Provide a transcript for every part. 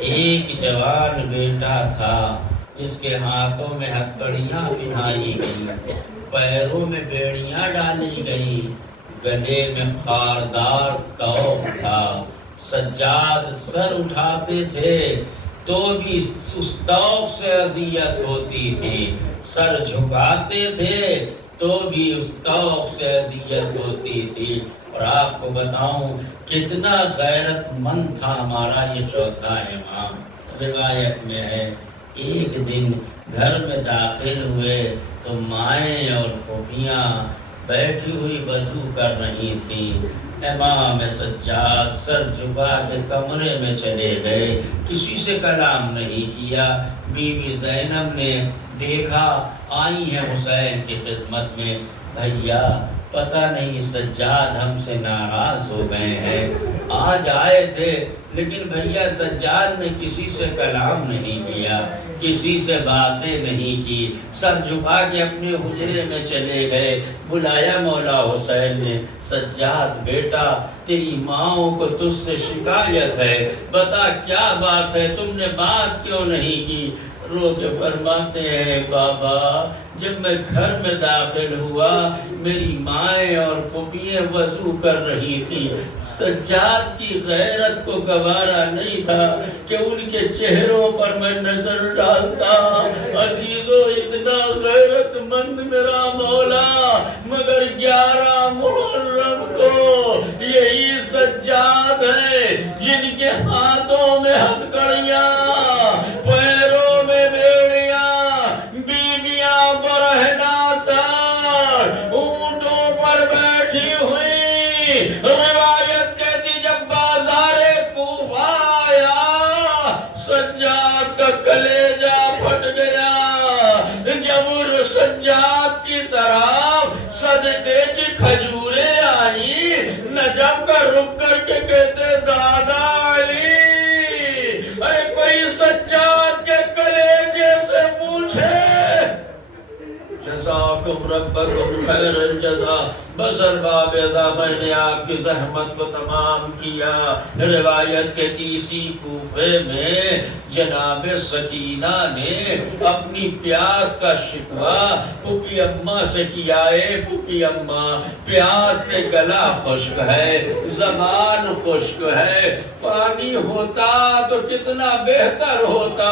ایک جوان بیٹا تھا جس کے ہاتھوں میں ہتھکڑیاں پہنائی گئی، پیروں میں بیڑیاں ڈالی گئی، گلے میں خاردار توق تھا۔ سجاد سر اٹھاتے تھے تو بھی اس توق سے اذیت ہوتی تھی، سر جھکاتے تھے تو بھی اس توق سے اذیت ہوتی تھی۔ اور آپ کو بتاؤں کتنا غیرت مند تھا ہمارا یہ چوتھا امام۔ روایت میں ہے ایک دن گھر میں داخل ہوئے تو مائیں اور پھوپھیاں بیٹھی ہوئی وضو کر رہی تھی۔ امام سجاد سر جھکا کے کمرے میں چلے گئے، کسی سے کلام نہیں کیا۔ بی بی زینب نے دیکھا آئی ہیں حسین کی خدمت میں، بھیا پتہ نہیں سجاد ہم سے ناراض ہو گئے ہیں، آج آئے تھے لیکن بھیا سجاد نے کسی سے کلام نہیں کیا، کسی سے باتیں نہیں کی، سر جھکا کے اپنے حجرے میں چلے گئے۔ بلایا مولا حسین نے، سجاد بیٹا تیری ماؤں کو تجھ سے شکایت ہے، بتا کیا بات ہے، تم نے بات کیوں نہیں کی؟ رو کے فرماتے ہیں بابا جب میں گھر میں داخل ہوا میری مائیں اور پھوپھیاں وضو کر رہی تھی، سجاد کی غیرت کو گوارا نہیں تھا کہ ان کے چہروں پر میں نظر ڈالتا۔ عزیزو اتنا غیرت مند میرا مولا، مگر 11 محرم کو یہی سجاد ہے جن کے ہاتھوں میں ہتھکڑیاں، پیروں میں بیڑیاں، بیویاں برہنہ سر اونٹوں پر بیٹھی ہوئی۔ روایت کہتی جب بازار کوفہ آیا سجاد کا کلیجہ پھٹ گیا، جب سجاد کی طرف صدقے کی کھجوریں آئی، نجم کا رک کر کے کہتے دادا علی ارے کوئی سجاد کے کلیجے سے پوچھے۔ جزاکم ربکم خیر الجزا، بسر باب ازا میں نے آپ کی زحمت کو تمام کیا۔ روایت کے اسی کوفے میں جناب سکینہ نے اپنی پیاس کا شکوہ پھوپھی اماں سے کیا ہے، پھوپھی اماں پیاس سے گلا خشک ہے، زبان خشک ہے، پانی ہوتا تو کتنا بہتر ہوتا۔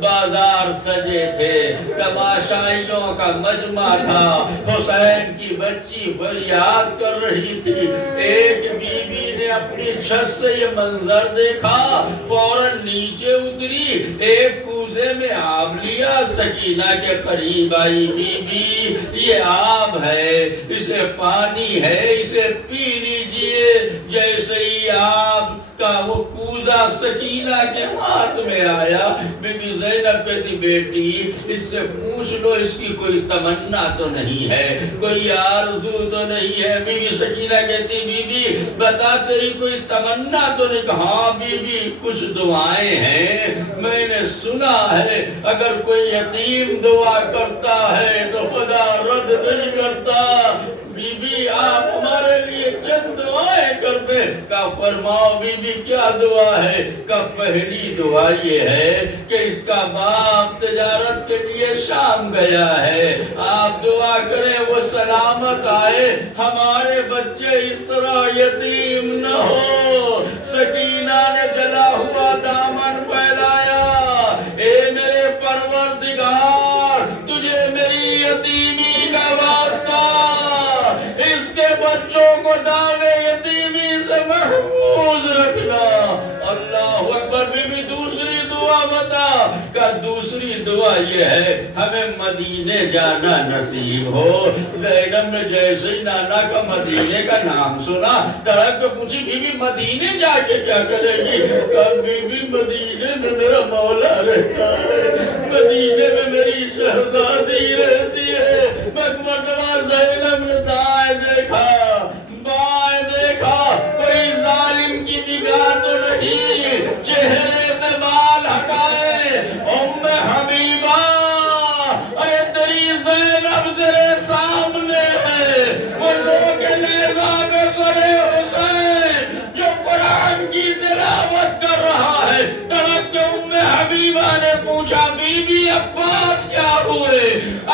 بازار سجے تھے، تماشائیوں کا مجمع تھا، حسین کی بچی فریاد کر رہی تھی۔ ایک بی بی نے اپنی چھت سے یہ منظر دیکھا، فوراً نیچے اتری، ایک کوزے میں آب لیا، سکینہ کے قریب آئی، بی بی یہ آب ہے، اسے پانی ہے، اسے پی لیجئے۔ جیسے ہی آب کا وہ کوزہ سکینہ کے ہاتھ میں آیا، بی بی زینب کہتی بیٹی اس سے پوچھ لو اس کی کوئی تمنا تو نہیں ہے، کوئی آرزو تو نہیں ہے۔ بی بی سکینہ کہتی بی بی بتا تیری کوئی تمنا تو نہیں؟ ہاں بی بی کچھ دعائیں ہیں، میں نے سنا ہے اگر کوئی یتیم دعا کرتا ہے تو خدا رد نہیں کرتا۔ بی بی آپ ہمارے لیے چند دعائیں کرتے؟ کا فرماؤ بی بی کیا دعا ہے؟ کا پہلی دعا یہ ہے کہ اس کا باپ تجارت کے لیے شام گیا ہے، آپ دعا کریں وہ سلامت آئے، ہمارے بچے اس طرح یتیم نہ ہو۔ سکینہ نے جلا ہوا دامن پھیلایا، اے میرے پروردگار تجھے میری یتیمی کا واسطہ، اس کے بچوں کو داغ یتیمی سے محفوظ رکھنا۔ اللہ اکبر۔ بی بی دوسری دعا بتا؟ کا دوسری دعا یہ ہے ہمیں مدینے جانا نصیب ہو۔ زینب نے جیسے ہی نانا کا مدینے کا نام سنا تڑپ کے پوچھی بی بی مدینے جا کے کیا کرے گی؟ کہا بی بی مدینے میں میرا مولا رہتا ہے، مدینے میں میری شہزادی رہتی ہے۔ مرتبہ زینب نے دائیں دیکھا بائیں دیکھا، کوئی ظالم کی نگاہ تو نہیں، چہرے سے بال ہٹائے، ام حبیبہ ارے تیری زینب تیرے سامنے ہے، وہ لوگ نیزہ کے سرے حسین جو قرآن کی تلاوت کر رہا ہے، تڑپ کے نے پوچھا بی بی عباس کیا ہوئے،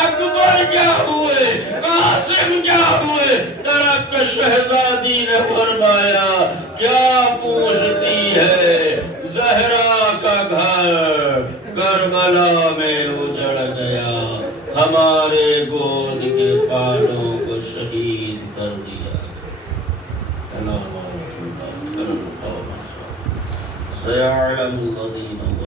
اکبر کیا ہوئے، قاسم کیا ہوئے؟ ترک شہزادی نے فرمایا کیا پوچھتی ہے، زہرا کا گھر کربلا میں اجڑ گیا، ہمارے گود کے پالوں کو شہید کر دیا۔ سيعلم الذين